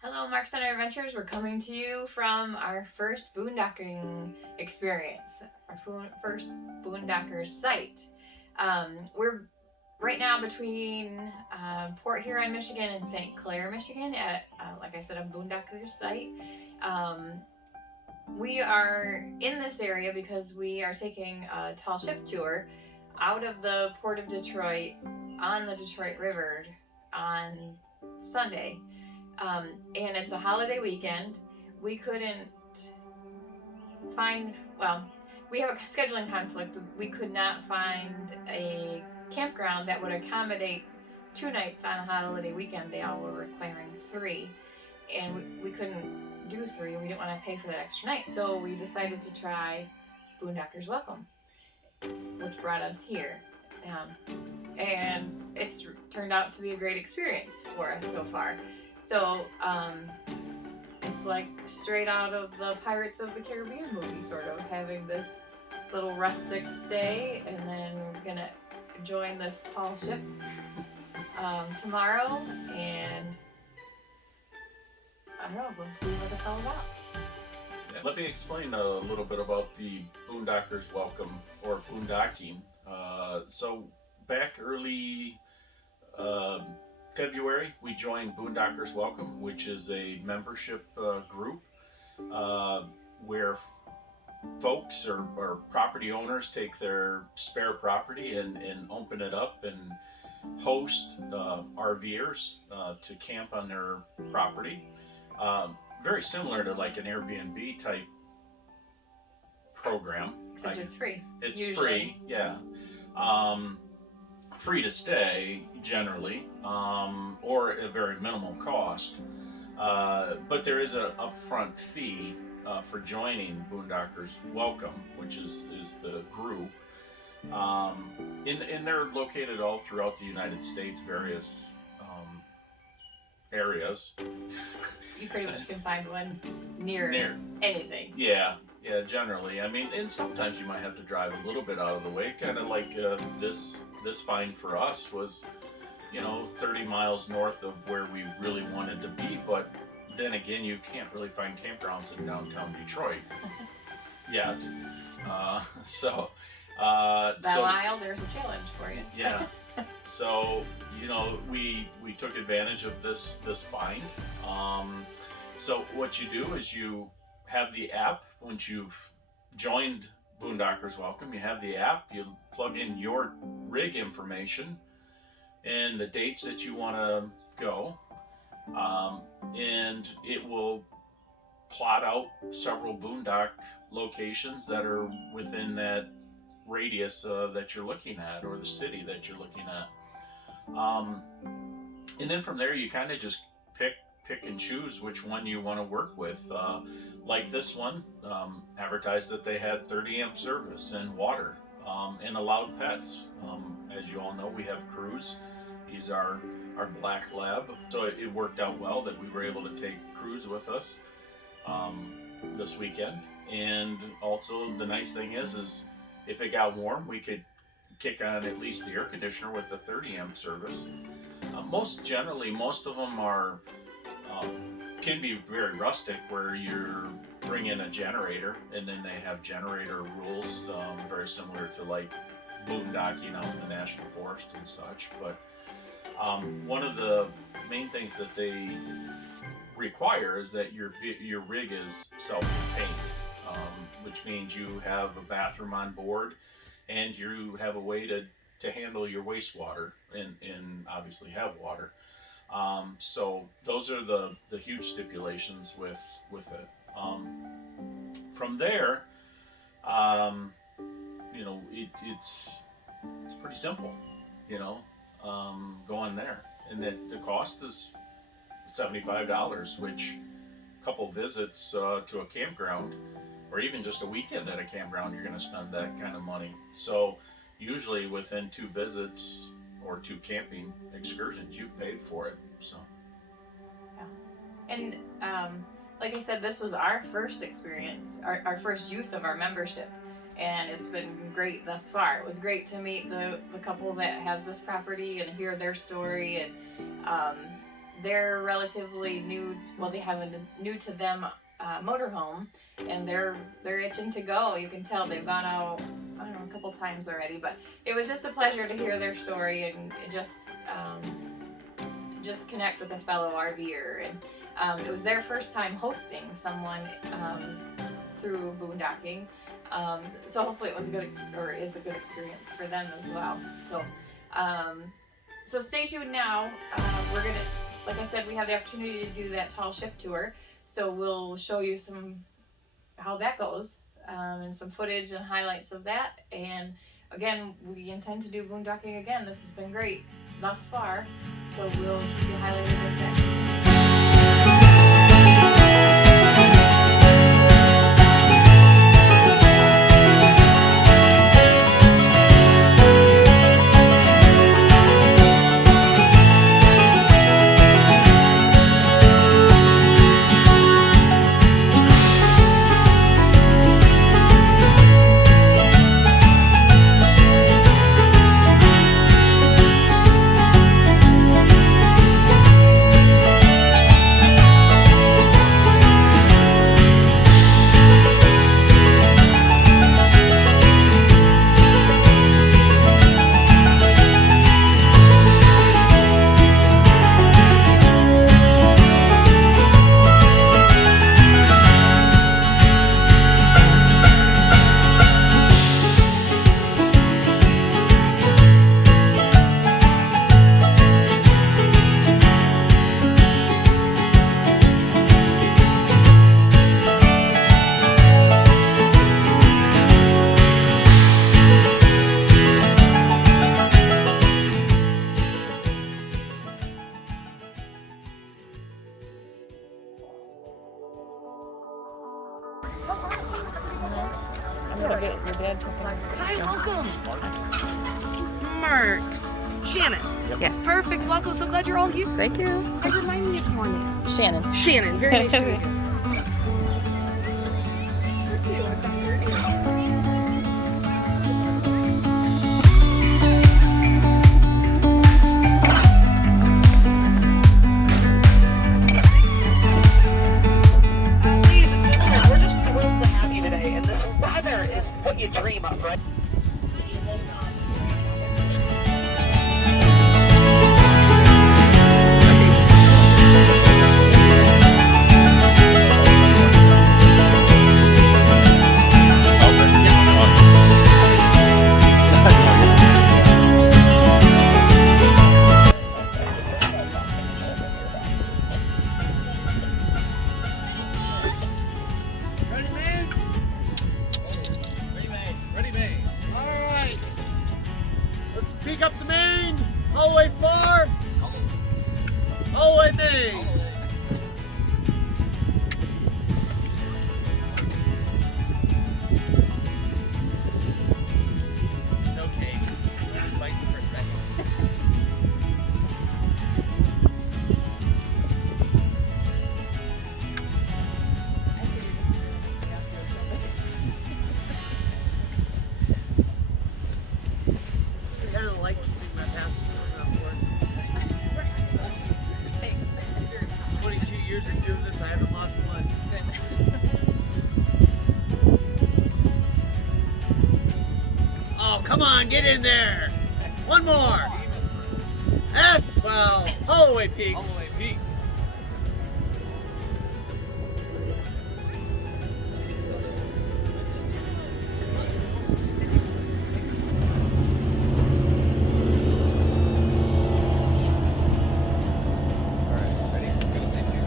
Hello, Mark Center Adventures. We're coming to you from our first boondocking experience, our first boondockers site. We're right now between Port Huron, Michigan and St. Clair, Michigan at, like I said, a boondockers site. Um, we are in this area because we are taking a tall ship tour out of the Port of Detroit on the Detroit River on Sunday. And it's a holiday weekend. We couldn't find, well, we have a scheduling conflict. We could not find a campground that would accommodate 2 nights on a holiday weekend. They all were requiring 3. And we couldn't do 3. We didn't want to pay for that extra night. So we decided to try Boondockers Welcome, which brought us here. And it's turned out to be a great experience for us so far. So it's like straight out of the Pirates of the Caribbean movie, sort of having this little rustic stay, and then we're gonna join this tall ship tomorrow, and I don't know, we'll see what it's all about. Yeah, let me explain a little bit about the Boondockers Welcome or boondocking. So back early February, we joined Boondockers Welcome, which is a membership group where folks or property owners take their spare property and open it up and host RVers to camp on their property. Very similar to like an Airbnb type program. Except it's free. It's usually. free, yeah. Free to stay generally, or a very minimal cost. But there is a upfront fee for joining Boondockers Welcome, which is the group. And they're located all throughout the United States, various areas. You pretty much can find one near anything. Yeah, generally. I mean, and sometimes you might have to drive a little bit out of the way, kind of like this find for us was, 30 miles north of where we really wanted to be, but then again, you can't really find campgrounds in downtown Detroit yet. So Belle Isle, there's a challenge for you. Yeah. So we took advantage of this find. So what you do is you have the app. Once you've joined Boondockers Welcome, you have the app. You plug in your rig information and the dates that you want to go, and it will plot out several boondock locations that are within that radius that you're looking at, or the city that you're looking at. And then from there, you kind of just pick and choose which one you want to work with. Like this one, advertised that they had 30 amp service and water, and allowed pets. As you all know, we have Cruz. He's our black lab. So it worked out well that we were able to take Cruz with us this weekend. And also the nice thing is if it got warm, we could kick on at least the air conditioner with the 30 amp service. Most of them are can be very rustic, where you bring in a generator, and then they have generator rules, very similar to like boondocking out in the national forest and such. But one of the main things that they require is that your rig is self-contained, which means you have a bathroom on board, and you have a way to handle your wastewater and obviously have water. So those are the huge stipulations with it. From there, it's pretty simple, going there, and that the cost is $75, which a couple visits to a campground, or even just a weekend at a campground, you're going to spend that kind of money. So usually within 2 visits or 2 camping excursions, you've paid for it. So yeah. And like I said, this was our first experience, our first use of our membership, and it's been great thus far. It was great to meet the couple that has this property and hear their story, and they're relatively new. Well, they have a new to them motorhome, and they're itching to go. You can tell they've gone out, I don't know, a couple times already. But it was just a pleasure to hear their story and just connect with a fellow RVer. And it was their first time hosting someone through boondocking. So hopefully it was a good is a good experience for them as well. So stay tuned now. We're gonna, like I said, we have the opportunity to do that tall ship tour. So we'll show you how that goes, and some footage and highlights of that. And again, we intend to do boondocking again. This has been great thus far. So we'll keep you highlighted with that. I'm gonna get your dad to Hi, welcome. Marks. Shannon. Yep. Yes. Perfect. Welcome. So glad you're all here. Thank you. Guys, remind me of your name. Shannon. Shannon. Very nice to meet you. Ladies and gentlemen, we're just thrilled to have you today, and this weather is what you dream of, right? Ready, Maine. All right. Let's peek up the Maine. All the way far. All the way Maine. It's okay. Bites for a second. I kind of like keeping my passenger on board. 22 years of doing this, I haven't lost one. Oh, come on, get in there. One more. That's, well, Holloway Peak. Holloway Peak.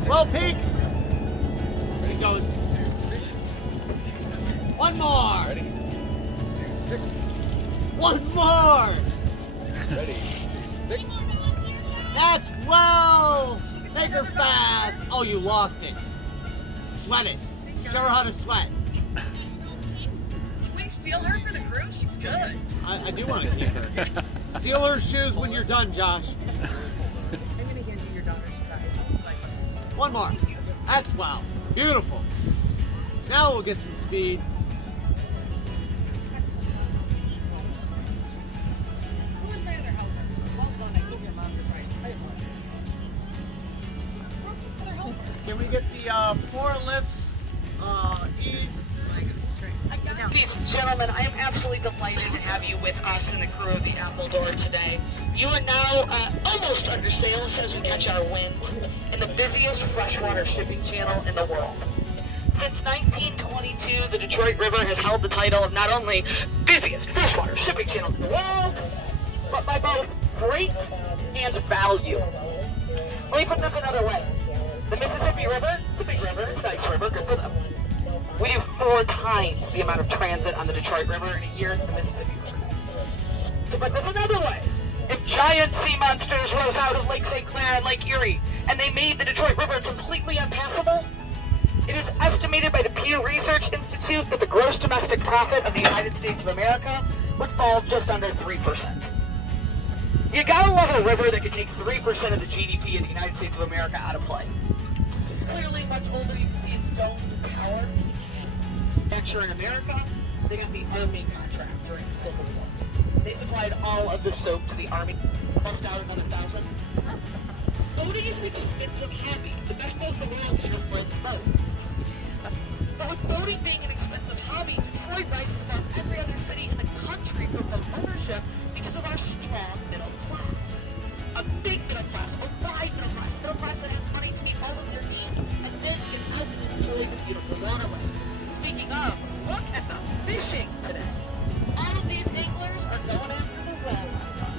Well, Peak. Ready, go. One more. Ready. 2, 6. One more. Ready. 6. That's well. Make her fast. Oh, you lost it. Sweat it. Show her how to sweat. Can we steal her for the cruise? She's good. I do want to keep her. Steal her shoes when you're done, Josh. I'm going to hand you your daughter's prize. One more. That's well. Beautiful. Now we'll get some speed. Who was my other helper? Well done. I gave your mom your prize. I didn't want it. we get the floor lifts eased. Ladies and gentlemen, I am absolutely delighted to have you with us and the crew of the Apple Door today. You are now almost under sail as soon as we catch our wind in the busiest freshwater shipping channel in the world. Since 1922, the Detroit River has held the title of not only busiest freshwater shipping channel in the world, but by both freight and value. Let me put this another way. The Mississippi River, it's a big river, it's a nice river, good for them. We do 4 times the amount of transit on the Detroit River in a year that the Mississippi River does. To put this another way, if giant sea monsters rose out of Lake St. Clair and Lake Erie, and they made the Detroit River completely impassable, it is estimated by the Pew Research Institute that the gross domestic profit of the United States of America would fall just under 3%. You gotta love a river that could take 3% of the GDP of the United States of America out of play. Clearly much older, you can see its domed tower. Manufacturer in America, they got the Army contract during the Civil War. They supplied all of the soap to the Army. Bust out another 1,000. Boating is an expensive hobby. The best boat in the world is your friend's boat. But with boating being an expensive hobby, Detroit rises above every other city in the country for boat ownership because of our strong middle class. A big middle class, a wide middle class that has money to meet all of their needs, and then get out and enjoy the beautiful waterway. Speaking of, look at the fishing today. All of these anglers are going after the walleye run.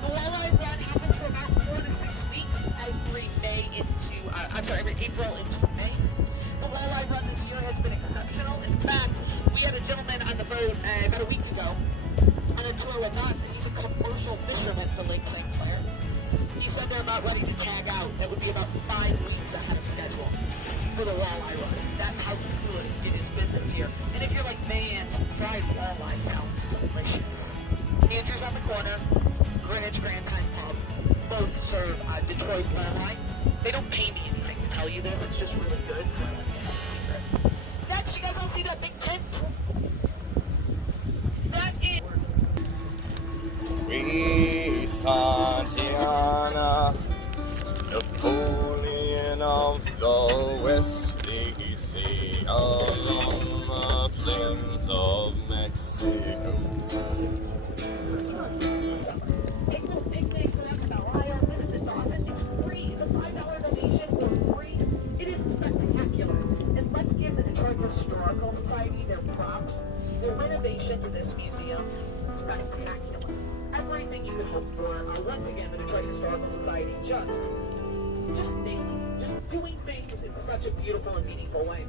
The walleye run happens for about 4 to 6 weeks every April into May. The walleye run this year has been exceptional. In fact, we had a gentleman on the boat about a week ago on a tour with us, and he's a commercial fisherman for Lake St. Clair. He said they're about ready to tag out. That would be about 5 weeks ahead of schedule for the walleye run. That's how good it has been this year. And if you're like, man, fried walleye sounds delicious. Andrew's on the corner, Greenwich Grand Time Pub. Both serve Detroit walleye. They don't pay me anything to tell you this. It's just really good, so I like to have a secret. Next, you guys all see that big tent? That is... We Santiana, Napoleon of the West, D.C., along the plains of Mexico. Take little picnics, go out to Belle visit the Dawson. It's free. It's a $5 donation for free. It is spectacular. And let's give the Detroit Historical Society their props. The renovation to this museum, spectacular. Everything you could hope for. Once again, the Detroit Historical Society just nailing it. Just doing things in such a beautiful and meaningful way.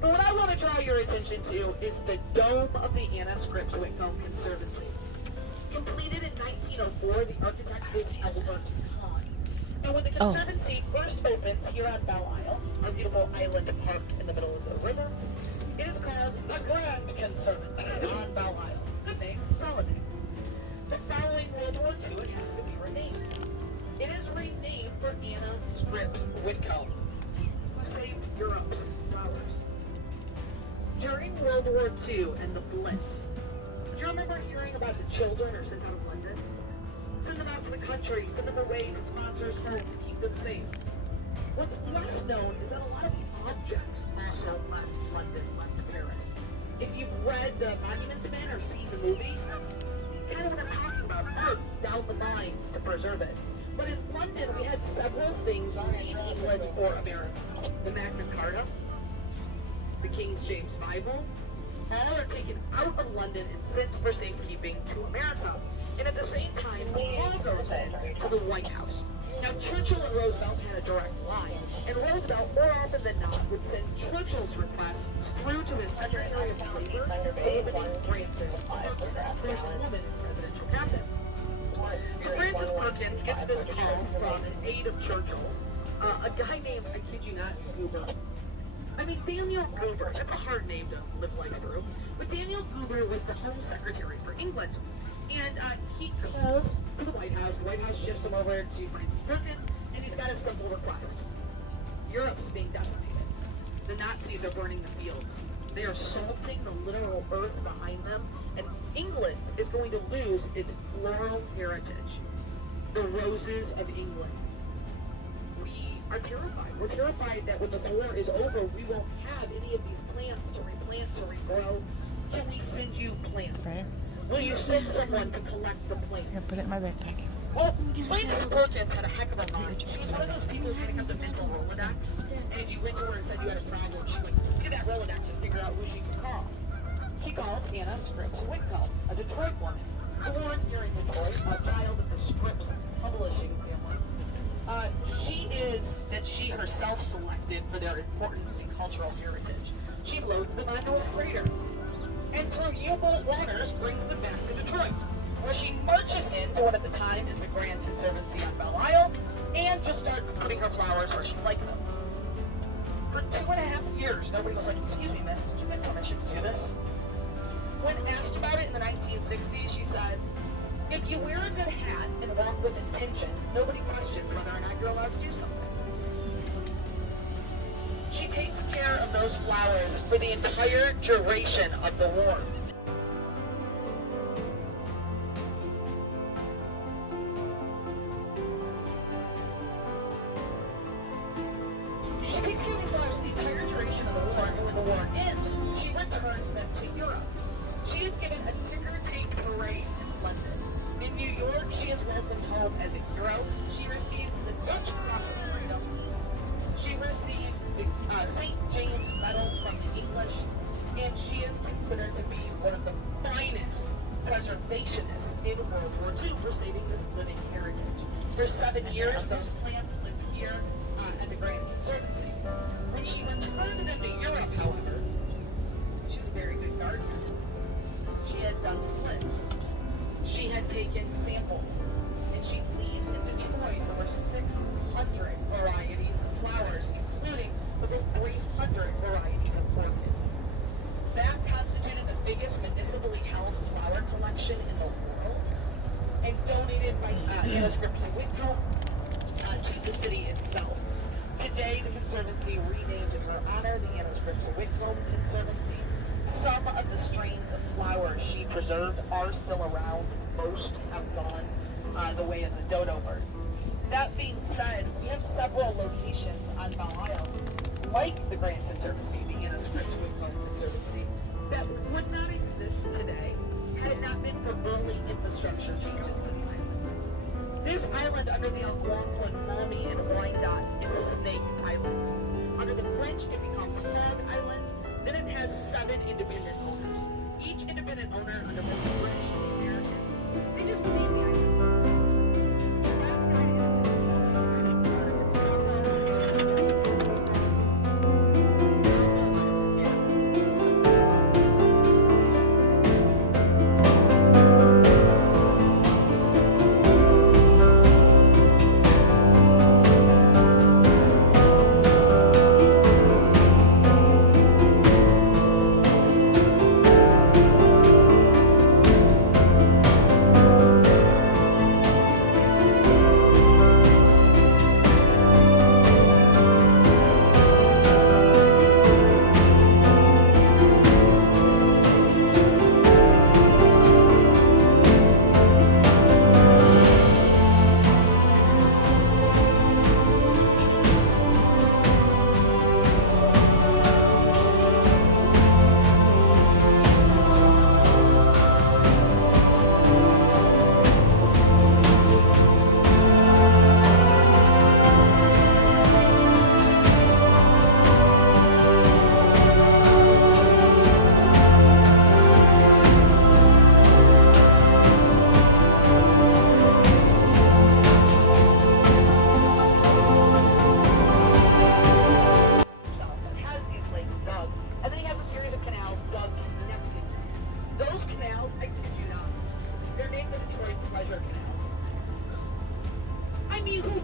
But what I want to draw your attention to is the dome of the Anna Scripps Whitcomb Conservancy. Completed in 1904, the architect is Albert Kahn. And when the Conservancy first opens here on Belle Isle, our beautiful island park in the middle of the river, it is called the Grand Conservancy on Belle Isle. Good name, solid name. But following World War II, it has to be renamed. It is renamed for Anna Scripps Whitcomb, who saved Europe's flowers. During World War II and the Blitz, do you remember hearing about the children who are sent out of London? Send them out to the country, send them away to sponsors' homes, keep them safe. What's less known is that a lot of objects also left London, left Paris. If you've read the Monuments Men or seen the movie, kind of what I'm talking about, Earth down the mines to preserve it. But in London, we had several things leave England or America. The Magna Carta, the King James Bible, all are taken out of London and sent for safekeeping to America. And at the same time, the call goes in to the White House. Now, Churchill and Roosevelt had a direct line, and Roosevelt, more often than not, would send Churchill's requests through to his Secretary of Labor, Frances Perkins, first woman in presidential cabinet. So Frances Perkins gets this call from an aide of Churchill's, a guy named, I kid you not, Goober. I mean, Daniel Goober, that's a hard name to live life through, but Daniel Goober was the Home Secretary for England. And he calls to the White House shifts him over to Frances Perkins, and he's got a simple request. Europe's being decimated. The Nazis are burning the fields. They are salting the literal earth behind them, and England is going to lose its floral heritage. The roses of England. We are terrified. We're terrified that when the war is over, we won't have any of these plants to replant, to regrow. Can we send you plants? Okay. Will you send someone to collect the plants? Here, put it in my backpack. Well, Frances Perkins had a heck of a mind. She was one of those people who kind of got the mental Rolodex. And if you went to her and said you had a problem, she would do that Rolodex and figure out who she could call. She calls Anna Scripps Whitcomb, a Detroit woman, born here in Detroit, a child of the Scripps publishing family. She herself selected for their importance in cultural heritage. She loads them onto a freighter, and through U-boat waters brings them back to Detroit, where she marches into what at the time is the Grand Conservancy on Belle Isle, and just starts putting her flowers where she liked them. For 2.5 years, nobody was like, "Excuse me, miss, did you get permission to do this?" When asked about it in the 1960s, she said, "If you wear a good hat and walk with intention, nobody questions whether or not you're allowed to do something." She takes care of those flowers for the entire duration of the war. She takes care of these flowers the entire duration of the war, and when the war ends, she returns them to Europe. She is given a ticker tape parade in London. In New York, she is welcomed home as a hero. She receives the Dutch Cross of Freedom. She receives the St. James Medal from the English, and she is considered to be one of the finest preservationists in World War II for saving this living heritage. For 7 years, those plants lived here at the Grand Conservancy. When she returned them to Europe, however, she was a very good gardener. She had done splits. She had taken samples, and she leaves in Detroit over 600 varieties of flowers, including over 300 varieties of orchids. That constituted the biggest municipally held flower collection in the world, and donated by Anna Scripps Whitcomb to the city itself. Today, the Conservancy renamed in her honor the Anna Scripps Whitcomb Conservancy. Some of the strains of flowers she preserved are still around. Most have gone the way of the dodo bird. That being said, we have several locations on Belle Isle, like the Grand Conservancy, the Anna Scripps Whitcomb Conservancy, that would not exist today had it not been for early infrastructure changes to the island. This island under the Algonquin, Maumee, and Wyandotte is Snake Island. Under the French, it becomes Hog Island. Then it has 7 independent owners. Each independent owner under both the British and the Americans, they just name the island themselves. The last guy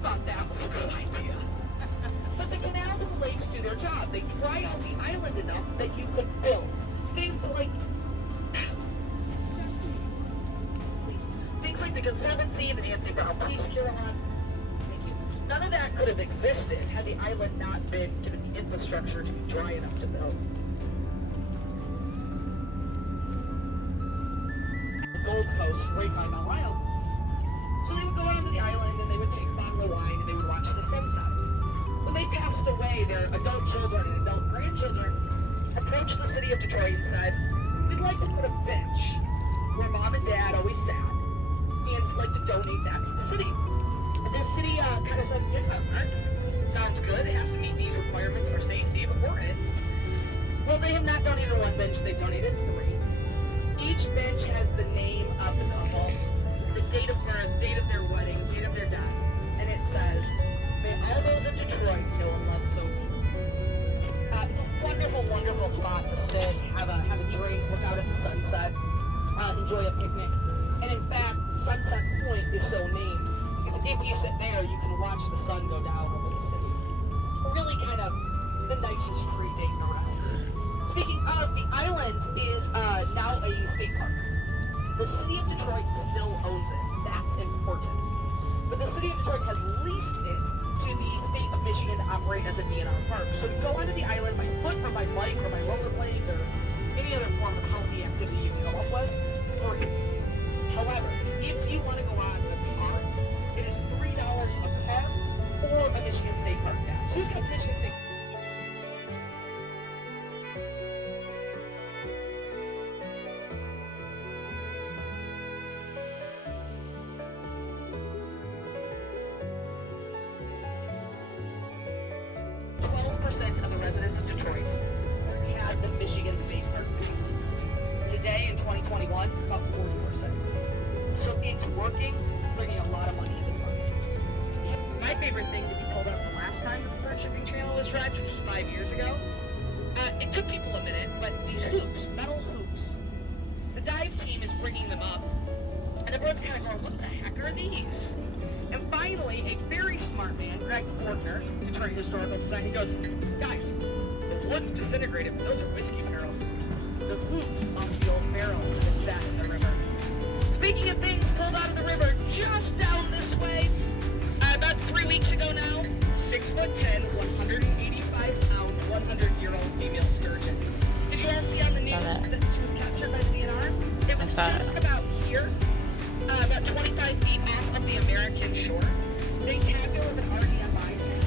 thought that was a good idea. But the canals and the lakes do their job. They dry out the island enough that you could build things like the Conservancy and the Nancy Brown Peace Cure. Thank you. None of that could have existed had the island not been given the infrastructure to be dry enough to build. Gold Coast, right by Belle Isle. So they would go out to the island and they would take a bottle of wine and they would watch the sunsets. day, their adult children and adult grandchildren approached the city of Detroit and said, we'd like to put a bench where mom and dad always sat, and we'd like to donate that to the city. And the city kind of said, yeah, Mark, sounds good. It has to meet these requirements for safety, but we're in. Well, they have not donated one bench, they've donated 3. Each bench has the name of the couple, the date of birth, date of their wedding, date of their death, and it says, may all those in Detroit know and love Sophie. It's a wonderful, wonderful spot to sit, have a drink, look out at the sunset, enjoy a picnic. And in fact, Sunset Point is so named because if you sit there, you can watch the sun go down over the city. Really kind of the nicest free date around. Speaking of, the island is now a state park. The city of Detroit still owns it. That's important. But the city of Detroit has leased it to the state of Michigan to operate as a DNR park. So you go onto the island by foot or by bike or by rollerblades or any other form of healthy activity you can come up with, free. However, if you want to go on the park, it is $3 a car or a Michigan State Park pass. Who's got Michigan State? Of the residents of Detroit had the Michigan State Park pass. Today in 2021, about 40%. So it's working. It's bringing a lot of money into the park. My favorite thing that we pulled up the last time the preferred shipping channel was dredged, which was 5 years ago. It took people a minute, but these hoops, metal hoops, the dive team is bringing them up, and everyone's kind of going, what the heck are these? And finally, a very smart man, Greg Fortner, Detroit Historical Society, goes, guys, the wood's disintegrated, but those are whiskey barrels. The hoops off the old barrels that had sat in the river. Speaking of things pulled out of the river, just down this way, about 3 weeks ago now, 6'10", 185-pound, 100-year-old female sturgeon. Did you all see on the news that she was captured by the DNR? It was just about here. About 25 feet off of the American shore. They tagged her with an RDMI tag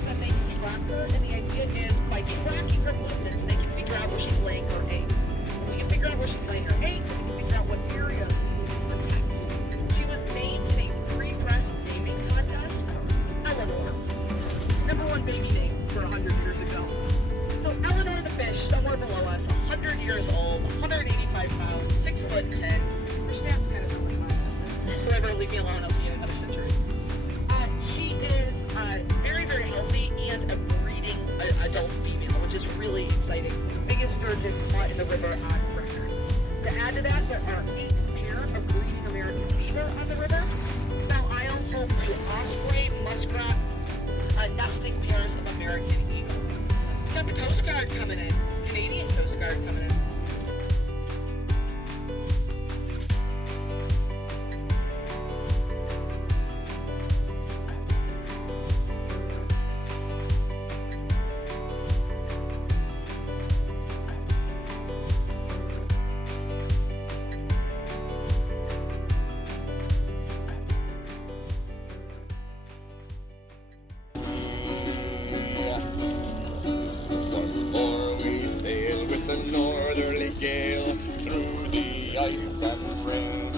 so that they can track her, and the idea is by tracking her movements, they can figure out where she's laying her eggs. We can figure out where she's laying her eggs, and we can figure out what areas we need to protect. She was named in a free-press naming contest. Eleanor. #1 baby name for 100 years ago. So Eleanor the fish, somewhere below us, 100 years old, 185 pounds, 6'10". Her stats kind of sound like mine. Whoever, leave me alone, I'll see you in another century. She is very, very healthy and a breeding adult female, which is really exciting. The biggest sturgeon caught in the river on record. To add to that, there are 8 pair of breeding American beaver on the river. Belle Isle home to osprey, muskrat, nesting pairs of American eagle. Got the Coast Guard coming in, Canadian Coast Guard coming in. Once more we sail with a northerly gale through the ice and rain.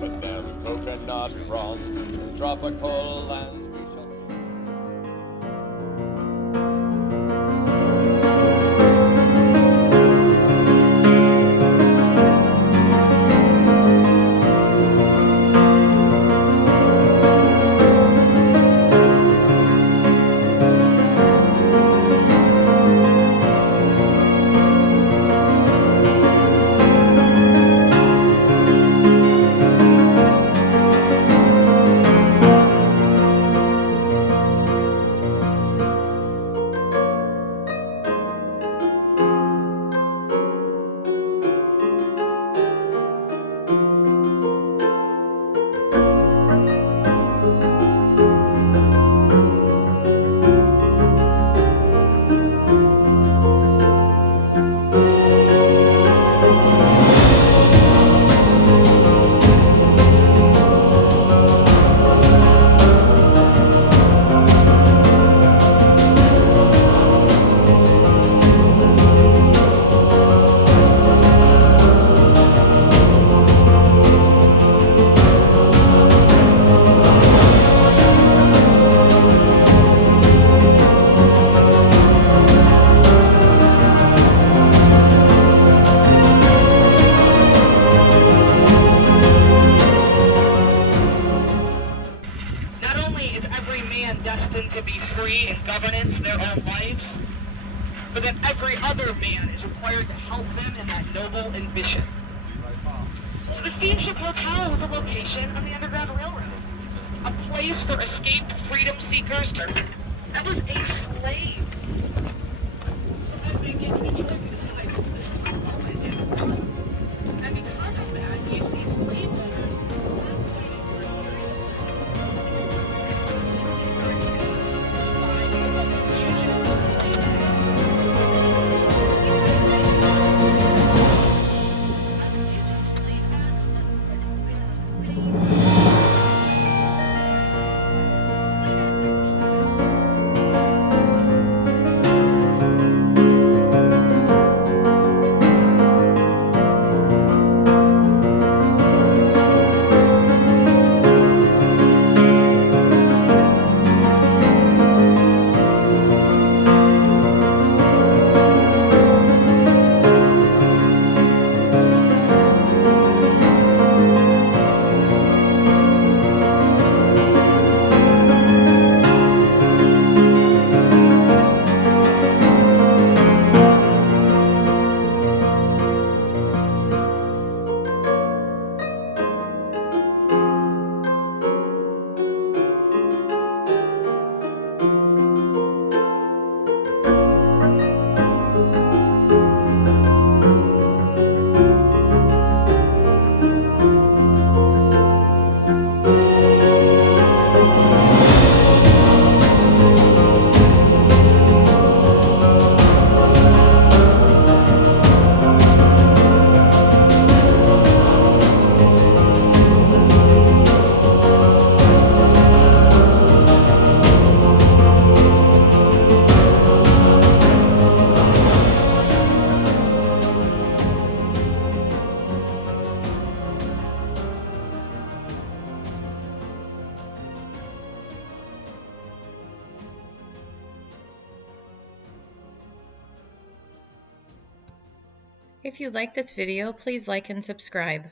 With them coconut fronds and tropical lands we shall. Not only is every man destined to be free in governance their own lives, but that every other man is required to help them in that noble ambition. So the Steamship Hotel was a location on the Underground Railroad, a place for escaped freedom seekers to... That was a slave. Sometimes they get to Detroit and decide, oh, this is not all I did. And because of that, you see slaveholders contemplating for a series of plans. If you like this video, please like and subscribe.